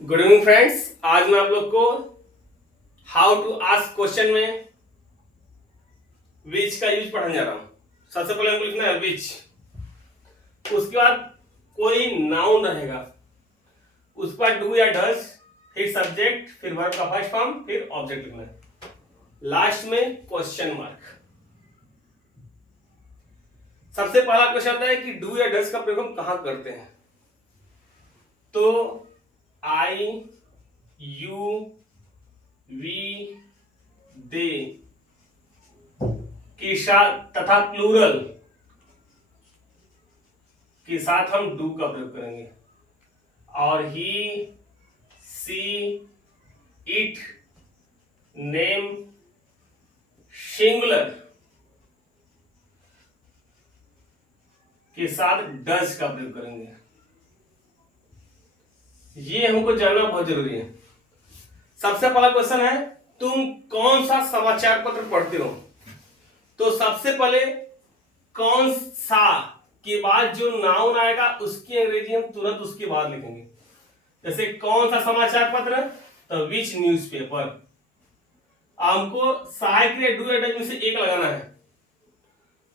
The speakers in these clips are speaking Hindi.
Good evening friends. आज मैं आप लोग को हाउ टू आस्क क्वेश्चन में विच का यूज पढ़ाने जा रहा हूं। सबसे पहले हमको लिखना है विच, उसके बाद कोई नाउन रहेगा, उसके बाद डू या डज, फिर सब्जेक्ट, फिर वर्ब का फर्स्ट फॉर्म, फिर ऑब्जेक्ट लिखना है, लास्ट में क्वेश्चन मार्क। सबसे पहला क्वेश्चन आता है कि डू या डज का प्रयोग हम कहां करते हैं। तो आई, यू, वी, दे के साथ तथा प्लूरल के साथ हम डू का प्रयोग करेंगे, और ही, सी, इट, नेम, सिंगुलर के साथ डज का प्रयोग करेंगे। ये हमको जानना बहुत जरूरी है। सबसे पहला क्वेश्चन है, तुम कौन सा समाचार पत्र पढ़ते हो। तो सबसे पहले कौन सा के बाद जो नाउन आएगा उसकी अंग्रेजी हम तुरंत उसके बाद लिखेंगे। जैसे कौन सा समाचार पत्र, तो विच न्यूज़पेपर। हमको साय के डू या डज में से एक लगाना है,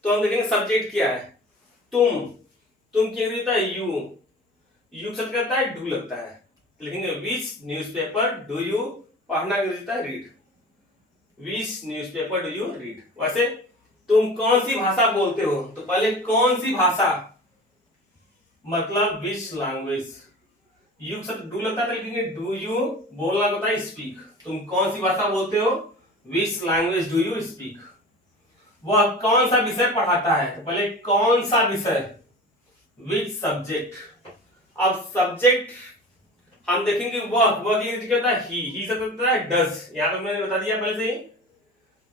तो हम देखेंगे सब्जेक्ट क्या है। तुम की अंग्रेजी होता है यू के साथ करता है डू लगता है, लिखेंगे विच न्यूज़पेपर डू यू, पढ़ना अंग्रेजी होता है read, which newspaper do you read. वैसे तुम कौन सी भाषा बोलते हो, तो पहले कौन सी भाषा मतलब विच लैंग्वेज। यू के साथ डू लगता है, तो लिखेंगे डू यू, बोलना होता है स्पीक। तुम कौन सी भाषा बोलते हो, which language do you speak. वह कौन सा विषय पढ़ाता है, तो पहले कौन सा विषय, विच सब्जेक्ट। अब सब्जेक्ट हम देखेंगे वह की क्या होता है ही से होता है डज, यहां पर मैंने बता दिया पहले से ही।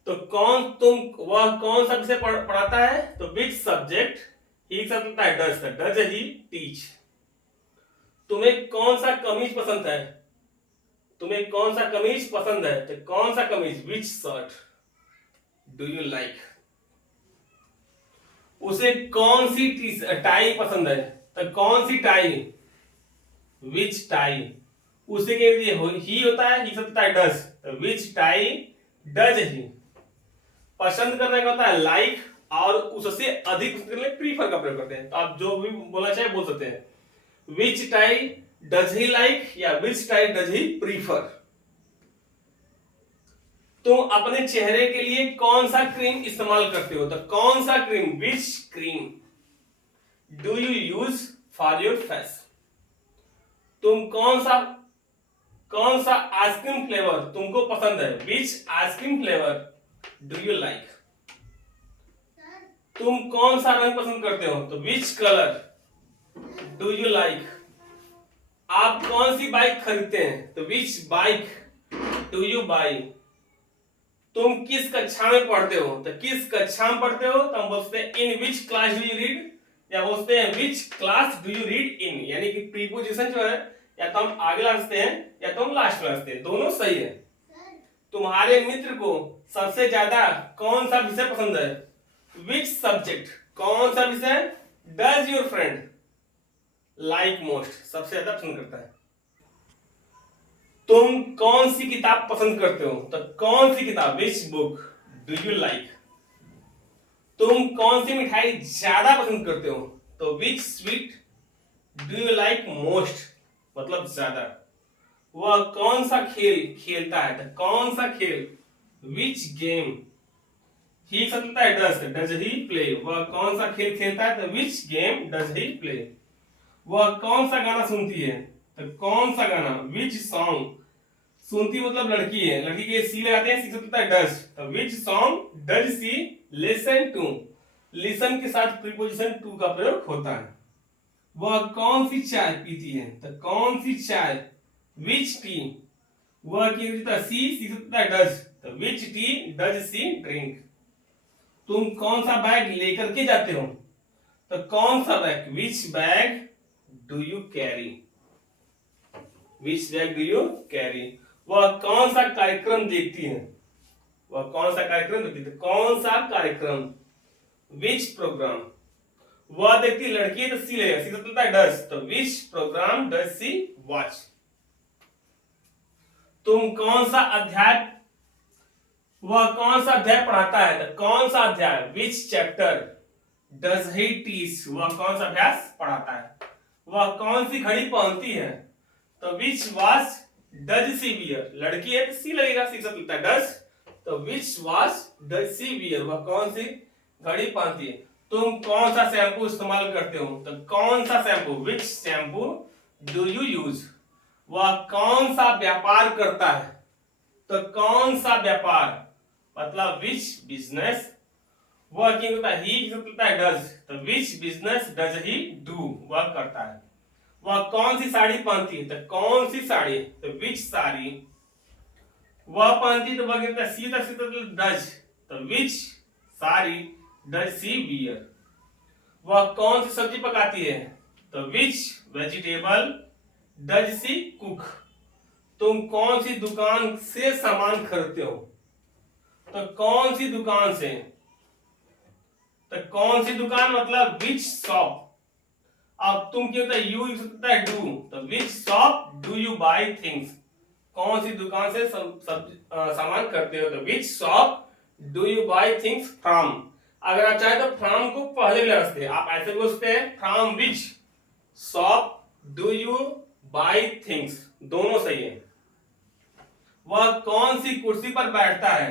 तो वह कौन सा विषय पढ़ाता है, तो विच सब्जेक्ट, ही से होता है डज ही टीच। तुम्हें कौन सा कमीज पसंद है, तुम्हें कौन सा कमीज पसंद है, तो कौन सा कमीज, विच शर्ट डू यू लाइक। उसे कौन सी टाई पसंद है, तो कौन सी टाई, विच टाई। उसे के लिए ही होता है, ही होता है डज, तो विच टाई डज ही। पसंद करने का होता है लाइक, और उससे अधिक के लिए प्रीफर का प्रयोग करते हैं। तो आप जो भी बोलना चाहे बोल सकते हैं, विच टाई डज ही लाइक या विच टाई डज ही प्रीफर। तुम अपने चेहरे के लिए कौन सा क्रीम इस्तेमाल करते हो, तो कौन सा cream, which cream do you use for your face. तुम कौन सा आइसक्रीम फ्लेवर तुमको पसंद है, which ice cream flavour do you like. तुम कौन सा रंग पसंद करते हो, तो which colour do you like. आप कौन सी बाइक खरीदते हैं, तो which bike do you buy. तुम किस कक्षा में पढ़ते हो, तो किस कक्षा में पढ़ते हो, तो हम बोलते हैं in which class do you read, या बोलते हैं which class do you read in. यानी कि प्रीपोजिशन जो है या तो हम आगे लगाते हैं या तो हम लास्ट में लगाते हैं, दोनों सही है। तुम्हारे मित्र को सबसे ज्यादा कौन सा विषय पसंद है, विच सब्जेक्ट, कौन सा विषय does your friend like most, सबसे ज्यादा पसंद करता है। तुम कौन सी किताब पसंद करते हो, तो कौन सी किताब, which book do you like. तुम कौन सी मिठाई ज्यादा पसंद करते हो, तो which sweet do you like most, मतलब ज्यादा। वह कौन सा खेल खेलता है, तो कौन सा खेल, विच गेम। ही सकता है डज ही प्ले। वह कौन सा खेल खेलता है, तो which game does he play. वह कौन सा गाना सुनती है, तो कौन सा गाना, विच सॉन्ग। सुनती मतलब लड़की है, लड़की के सी लगाते हैं, सी सकता है डज, तो which song does she listen to. Listen के साथ प्रीपोजिशन टू का प्रयोग होता है। वह कौन सी चाय पीती है, तो कौन सी चाय, विच टी। वह की सी सकता है डज, तो विच टी डज सी ड्रिंक। तुम कौन सा बैग लेकर के जाते हो, तो कौन सा bag, which bag do you carry, which bag do you carry. वह कौन सा कार्यक्रम देखती है, वह कौन सा कार्यक्रम देखती है, कौन सा कार्यक्रम, विच प्रोग्राम। वह देखती लड़की है, तो सी लेगा, सी होता है डज, तो विच प्रोग्राम डज सी वॉच। तुम कौन सा अध्याय, वह कौन सा अध्याय पढ़ाता है, तो कौन सा अध्याय, विच चैप्टर डज ही टीच, वह कौन सा अभ्यास पढ़ाता है। वह कौन सी घड़ी पहनती है, तो विच वॉच डज सी वियर, लड़की है तो सी लगेगा, सी से लिखता है डज, तो विच वॉच डज सी वियर, वह कौन सी घड़ी पहनती है। तुम कौन सा शैम्पू इस्तेमाल करते हो, तो कौन सा shampoo, which shampoo do you use. वह कौन सा व्यापार करता है, तो कौन सा व्यापार, मतलब विच बिजनेस। वह क्या करता है, ही करता है डज, तो which business does he do, वह करता है। वह कौन सी साड़ी पहनती है, तो कौन सी साड़ी, तो विच साड़ी। वह पहनती है तो वह कहता है सी डज, तो विच साड़ी डज सी वियर। वह कौन सी सब्जी पकाती है, तो which vegetable does she cook. तुम कौन सी दुकान से सामान खरीदते हो, तो कौन सी दुकान से, तो कौन सी दुकान मतलब विच शॉप। अब तुम क्या होता है, यू होता है डू, तो which shop do you buy things, कौन सी दुकान से सामान करते हो, तो which shop do you buy things from. अगर आप चाहे तो फ्रॉम को पहले भी लगा सकते हैं, आप ऐसे बोल सकते हैं from which shop do you buy things, दोनों सही है। वह कौन सी कुर्सी पर बैठता है,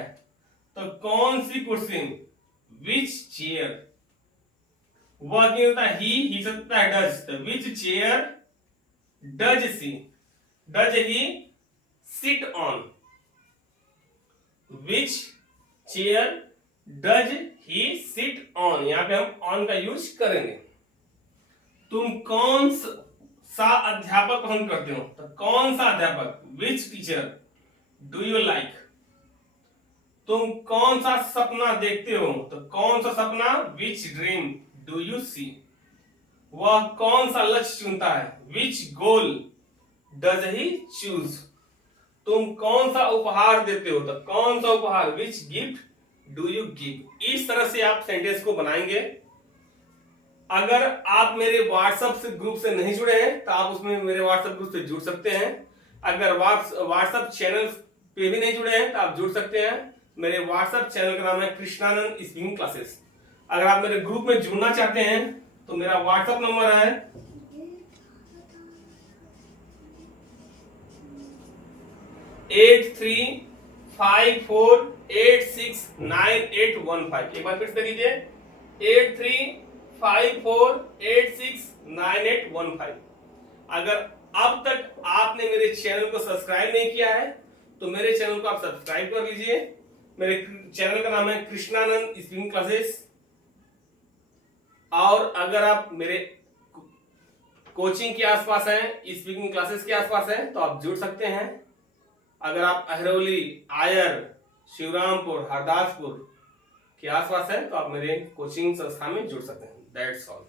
तो कौन सी कुर्सी, विच चेयर। वह क्या होता है, ही सकता है डज, तो which chair does see, does he sit on, which chair does he sit on, यहां पे हम ऑन का यूज करेंगे। तुम कौन सा अध्यापक पसंद करते हो, तो कौन सा अध्यापक, विच टीचर डू यू लाइक। तुम कौन सा सपना देखते हो, तो कौन सा सपना, विच ड्रीम डू यू सी। वह कौन सा लक्ष्य चुनता है, विच गोल डज ही चूज। तुम कौन सा उपहार देते हो, तो कौन सा उपहार, विच गिफ्ट डू यू गिव। इस तरह से आप सेंटेंस को बनाएंगे। अगर आप मेरे व्हाट्सएप से ग्रुप से नहीं जुड़े हैं तो आप उसमें मेरे व्हाट्सएप ग्रुप से जुड़ सकते हैं। अगर व्हाट्सएप चैनल पे भी नहीं जुड़े हैं तो आप जुड़ सकते हैं। मेरे व्हाट्सएप चैनल का नाम है कृष्णानंद स्पीकिंग क्लासेस। अगर आप मेरे ग्रुप में जुड़ना चाहते हैं तो मेरा व्हाट्सएप नंबर है 8354869815। एक बार फिर से लीजिए 8354869815। अगर अब तक आपने मेरे चैनल को सब्सक्राइब नहीं किया है तो मेरे चैनल को आप सब्सक्राइब कर लीजिए। मेरे चैनल का नाम है कृष्णानंद स्पीकिंग क्लासेस। और अगर आप मेरे कोचिंग के आसपास हैं, स्पीकिंग क्लासेस के आसपास हैं, तो आप जुड़ सकते हैं। अगर आप अहरौली, आयर, शिवरामपुर, हरदासपुर के आसपास हैं तो आप मेरे कोचिंग संस्था में जुड़ सकते हैं। That's all.